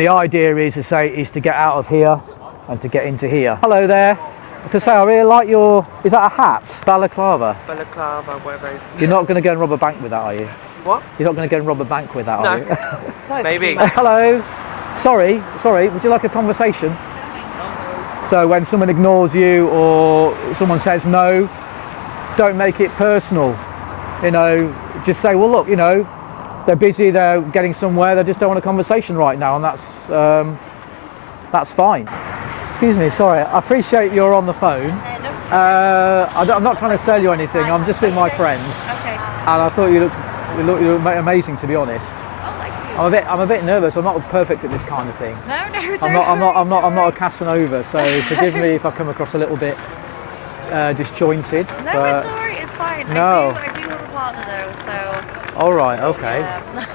The idea is to get out of here and to get into here. Hello there. I can say I really like your, is that a hat? Balaclava? Balaclava, whatever. You're not going to go and rob a bank with that, are you? What? You're not going to go and rob a bank with that, are you? No. Maybe. Hello. Sorry, would you like a conversation? So when someone ignores you or someone says no, don't make it personal. You know, just say, well, look, you know, they're busy, they're getting somewhere, they just don't want a conversation right now, and that's fine. Excuse me, sorry, I appreciate you're on the phone. I'm not trying to sell you anything, I'm just with my friends. Okay. And I thought you looked amazing, to be honest. Oh, thank you. I'm a bit nervous. I'm not perfect at this kind of thing. No, I'm not a Casanova, so forgive me if I come across a little bit disjointed. No, but it's alright. It's fine. No. I do have a partner though, so. All right. Okay. Yeah.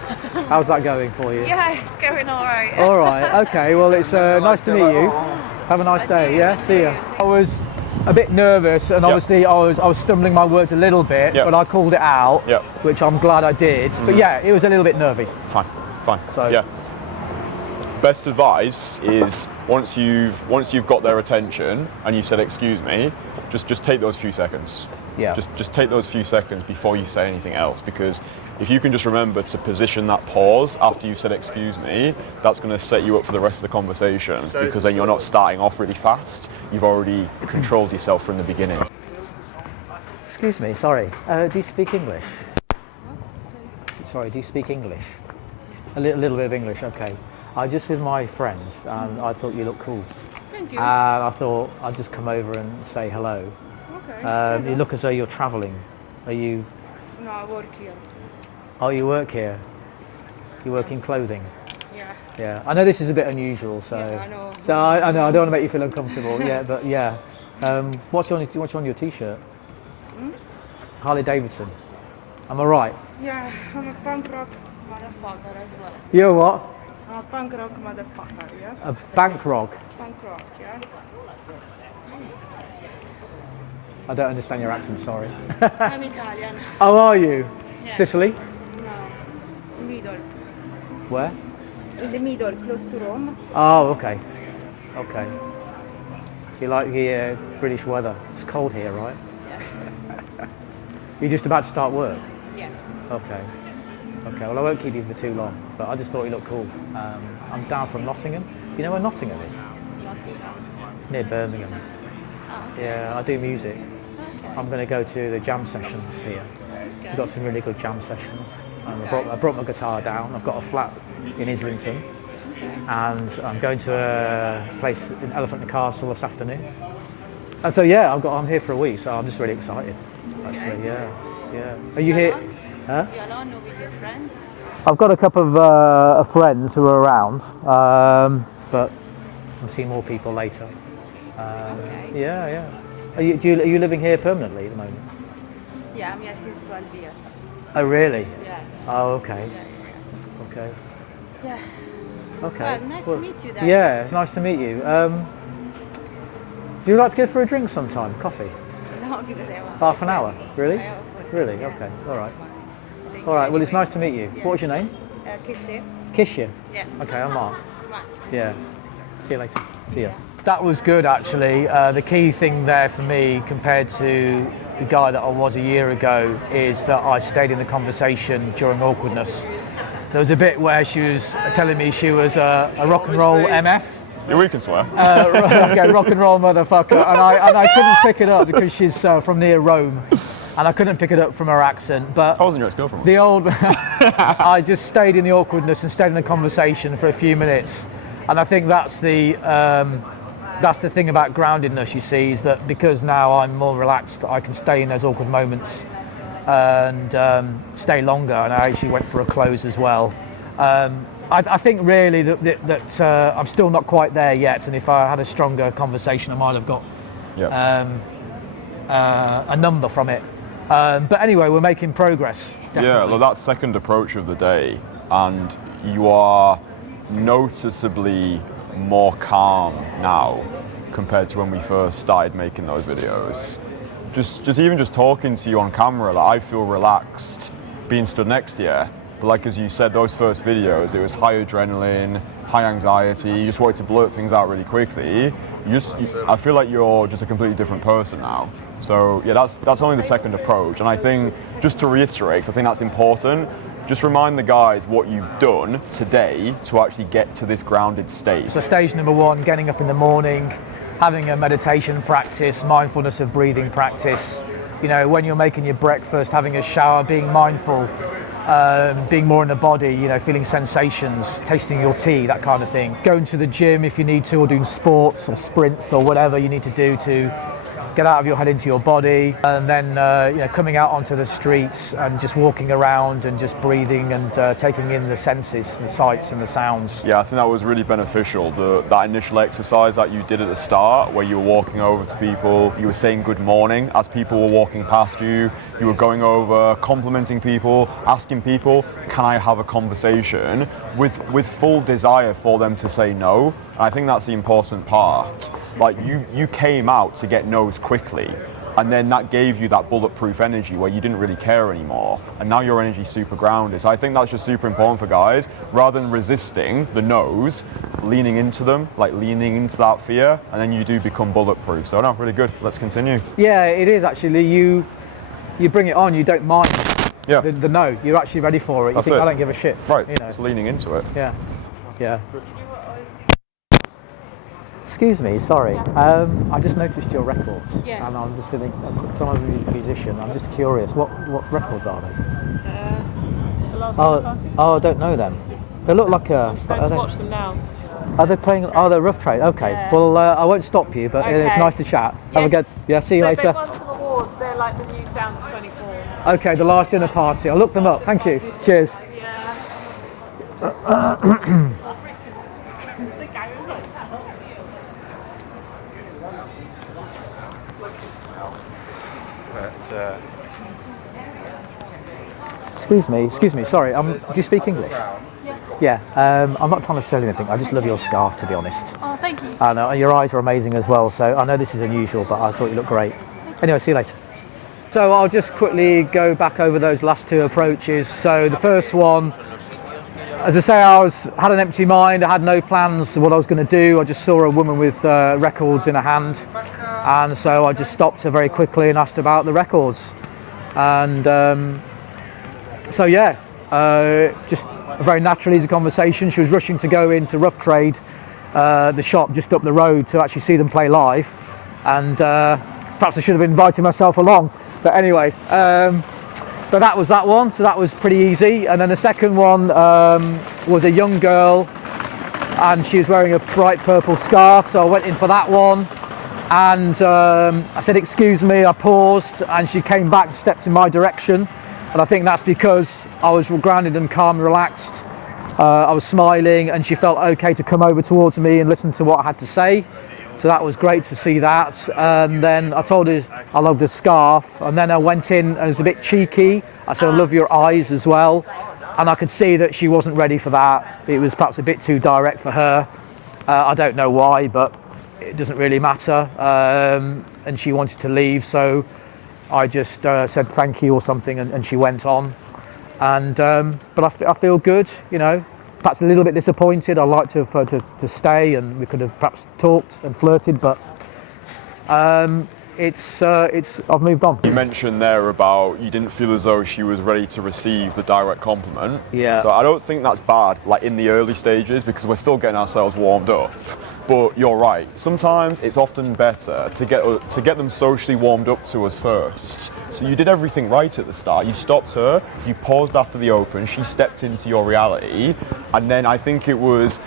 How's that going for you? Yeah, it's going alright. All right. Okay. Well, it's nice to meet you. Have a nice day. Yeah. See ya. I was a bit nervous, and obviously I was stumbling my words a little bit, but I called it out, which I'm glad I did. But yeah, it was a little bit nervy. Fine. So yeah. Best advice is once you've got their attention and you've said excuse me, just take those few seconds. Yeah. Just take those few seconds before you say anything else, because if you can just remember to position that pause after you said excuse me, that's going to set you up for the rest of the conversation, because then you're not starting off really fast. You've already controlled yourself from the beginning. Excuse me, sorry. Do you speak English? Sorry, do you speak English? A little bit of English, okay. I'm just with my friends, and I thought you looked cool. Thank you. And I thought I'd just come over and say hello. Okay. You look as though you're travelling. Are you? No, I work here. Oh, you work here. You work in clothing. Yeah. Yeah. I know this is a bit unusual, so. Yeah, I know. So I know I don't want to make you feel uncomfortable. Yeah, but yeah. What's on your T-shirt? Harley Davidson. Am I right? Yeah, I'm a punk rock motherfucker as well. You're what? I'm a punk rock motherfucker, yeah? A bank rock. Punk rock, yeah? I don't understand your accent, sorry. I'm Italian. Oh, are you? Yeah. Sicily? No, middle. Where? In the middle, close to Rome. Oh, okay. Okay. You like the British weather? It's cold here, right? Yeah. You're just about to start work? Yeah. Okay. Okay, well I won't keep you for too long, but I just thought you looked cool. I'm down from Nottingham. Do you know where Nottingham is? It's near Birmingham. Oh, okay. Yeah, I do music. Okay. I'm going to go to the jam sessions here. We've got some really good jam sessions. I brought my guitar down. I've got a flat in Islington. And I'm going to a place in Elephant and Castle this afternoon. And so yeah, I'm here for a week, so I'm just really excited. Actually, yeah. Are you here? Huh? You alone or with your friends? I've got a couple of friends who are around, but I'll see more people later. Okay. Yeah. Are you living here permanently at the moment? Yeah, I'm here since 12 years. Oh really? Yeah. Oh okay. Yeah. Okay. Yeah. Okay. Well, nice to meet you then. Yeah, it's nice to meet you. Do you like to go for a drink sometime? Coffee? No, because I have Half an hour? Really? I have a Really? yeah. Okay. All right. Thank All right. you Well, it's anyway. nice to meet you. Yeah. What was your name? Kishi. Kishia. Yeah. Okay, I'm Mark. Right. Yeah. See you later. See ya. That was good actually. The key thing there for me compared to the guy that I was a year ago is that I stayed in the conversation during awkwardness. There was a bit where she was telling me she was a rock and roll MF. Yeah, we can swear. Okay, rock and roll motherfucker. And I couldn't pick it up because she's from near Rome. And I couldn't pick it up from her accent. But How wasn't your ex-girlfriend? the old, I just stayed in the awkwardness and stayed in the conversation for a few minutes. And I think that's the thing about groundedness, you see, is that because now I'm more relaxed, I can stay in those awkward moments and stay longer. And I actually went for a close as well. I think really that I'm still not quite there yet. And if I had a stronger conversation, I might have got a number from it. But anyway, we're making progress. Definitely. Yeah, well, that second approach of the day, and you are noticeably more calm now compared to when we first started making those videos. Just talking to you on camera, like, I feel relaxed being stood next to you. But like as you said, those first videos, it was high adrenaline, high anxiety, you just wanted to blurt things out really quickly, I feel like you're just a completely different person now. So yeah, that's only the second approach. And I think, just to reiterate, 'cause I think that's important, just remind the guys what you've done today to actually get to this grounded state. So stage number 1, getting up in the morning, having a meditation practice, mindfulness of breathing practice. You know, when you're making your breakfast, having a shower, being mindful, being more in the body, you know, feeling sensations, tasting your tea, that kind of thing. Going to the gym if you need to, or doing sports or sprints or whatever you need to do to get out of your head into your body, and then you know, coming out onto the streets and just walking around and just breathing and taking in the senses, the sights and the sounds. Yeah, I think that was really beneficial. That initial exercise that you did at the start, where you were walking over to people, you were saying good morning as people were walking past you, you were going over, complimenting people, asking people, can I have a conversation, with full desire for them to say no. And I think that's the important part. Like, you came out to get no's quickly, and then that gave you that bulletproof energy where you didn't really care anymore, and now your energy's super grounded. So I think that's just super important for guys. Rather than resisting the no's, leaning into them, like leaning into that fear, and then you do become bulletproof. So no, really good. Let's continue. Yeah, it is actually. You bring it on, you don't mind Yeah. the no, you're actually ready for it. You That's think, it. I don't give a shit. Right, You know. just leaning into it. Yeah. Excuse me, sorry. I just noticed your records. Yes. And I'm just thinking, I'm a musician. I'm just curious, what records are they? The last party. I don't know them. They look like a. I'm just going to watch them now. Are they playing? Oh, they're Rough Trade. Okay. Yeah. Well, I won't stop you, but it's Okay. nice to chat. Have a good. Yes. Yeah. See you They later. won some awards. They're like the new sound of 24. Okay. The last dinner party. I'll look them up. Thank you. Cheers. Yeah. Excuse me. Sorry. Do you speak English? Yeah. I'm not trying to sell anything. I just love your scarf, to be honest. Oh, thank you. I know, and your eyes are amazing as well. So I know this is unusual, but I thought you looked great. Anyway, see you later. So I'll just quickly go back over those last 2 approaches. So the first one, as I say, had an empty mind. I had no plans of what I was going to do. I just saw a woman with records in her hand, and so I just stopped her very quickly and asked about the records. And so yeah, just a very natural, easy conversation. She was rushing to go into Rough Trade, the shop just up the road, to actually see them play live, and perhaps I should have invited myself along. But anyway, but that was that one, so that was pretty easy. And then the second one was a young girl, and she was wearing a bright purple scarf, so I went in for that one. And I said, excuse me, I paused, and she came back, stepped in my direction. And I think that's because I was grounded and calm and relaxed. I was smiling, and she felt okay to come over towards me and listen to what I had to say. So that was great to see that. And then I told her I loved her scarf. And then I went in and it was a bit cheeky. I said, I love your eyes as well. And I could see that she wasn't ready for that. It was perhaps a bit too direct for her. I don't know why, but it doesn't really matter. And she wanted to leave. So I just said thank you or something, and she went on. And but I feel good, you know. Perhaps a little bit disappointed. I'd like to stay, and we could have perhaps talked and flirted, but it's I've moved on. You mentioned there about you didn't feel as though she was ready to receive the direct compliment. Yeah. So I don't think that's bad, like in the early stages, because we're still getting ourselves warmed up. But you're right. Sometimes it's often better to get them socially warmed up to us first. So you did everything right at the start. You stopped her. You paused after the open. She stepped into your reality, and then I think it was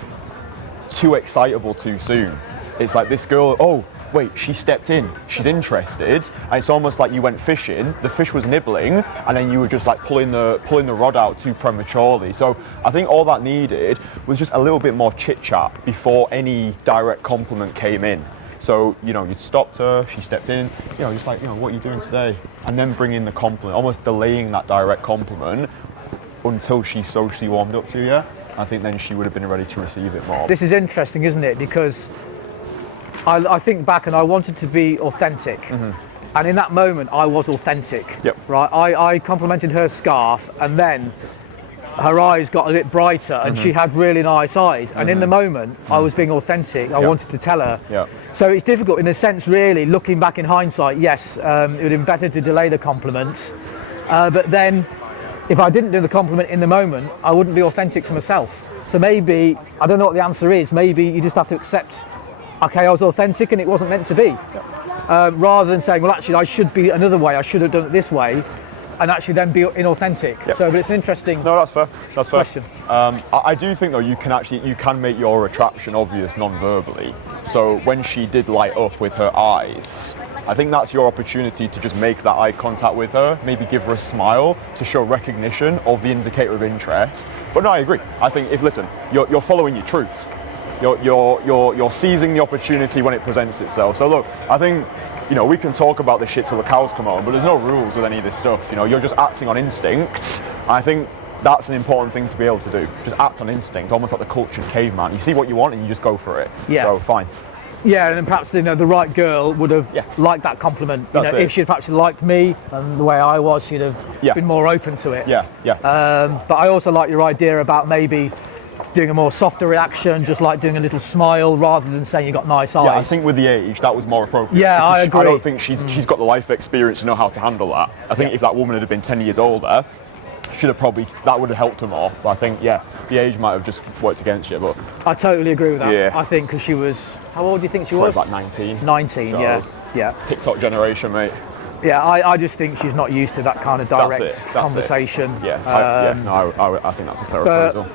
too excitable too soon. It's like this girl. Oh, wait, she stepped in. She's interested, and it's almost like you went fishing. The fish was nibbling, and then you were just like pulling the rod out too prematurely. So I think all that needed was just a little bit more chit chat before any direct compliment came in. So you stopped her. She stepped in. Just like what are you doing today? And then bring in the compliment, almost delaying that direct compliment until she socially warmed up to you. I think then she would have been ready to receive it more. This is interesting, isn't it? Because I think back and I wanted to be authentic. Mm-hmm. And in that moment, I was authentic. Yep. Right? I complimented her scarf, and then her eyes got a bit brighter, and she had really nice eyes. And in the moment, I was being authentic. I wanted to tell her. Yeah. So it's difficult in a sense, really, looking back in hindsight. Yes, it would have been better to delay the compliments. But then, if I didn't do the compliment in the moment, I wouldn't be authentic to myself. So maybe, I don't know what the answer is, maybe you just have to accept, okay, I was authentic and it wasn't meant to be. Rather than saying, well, actually, I should be another way, I should have done it this way, and actually then be inauthentic. So, but it's an interesting No, that's fair. That's fair. question. I do think though you can make your attraction obvious non-verbally. So when she did light up with her eyes, I think that's your opportunity to just make that eye contact with her, maybe give her a smile to show recognition of the indicator of interest. But no, I agree. I think you're following your truth. You're seizing the opportunity when it presents itself. So look, I think, we can talk about this shit till the cows come home, but there's no rules with any of this stuff. You're just acting on instincts. I think that's an important thing to be able to do. Just act on instinct, almost like the cultured caveman. You see what you want and you just go for it. Yeah. So fine. Yeah, and then perhaps the right girl would have liked that compliment. If she'd perhaps liked me and the way I was, she'd have been more open to it. Yeah. But I also like your idea about maybe doing a more softer reaction, just like doing a little smile rather than saying you got nice eyes. Yeah, I think with the age that was more appropriate. Yeah, I agree. I don't think she's got the life experience to know how to handle that. I think if that woman had been 10 years older, that would have helped her more. But I think, the age might have just worked against you. But I totally agree with that. Yeah. I think because she was, how old do you think she was? About 19. 19, So, yeah. TikTok generation, mate. Yeah, I just think she's not used to that kind of direct That's it. conversation. Yeah, I think that's a fair appraisal.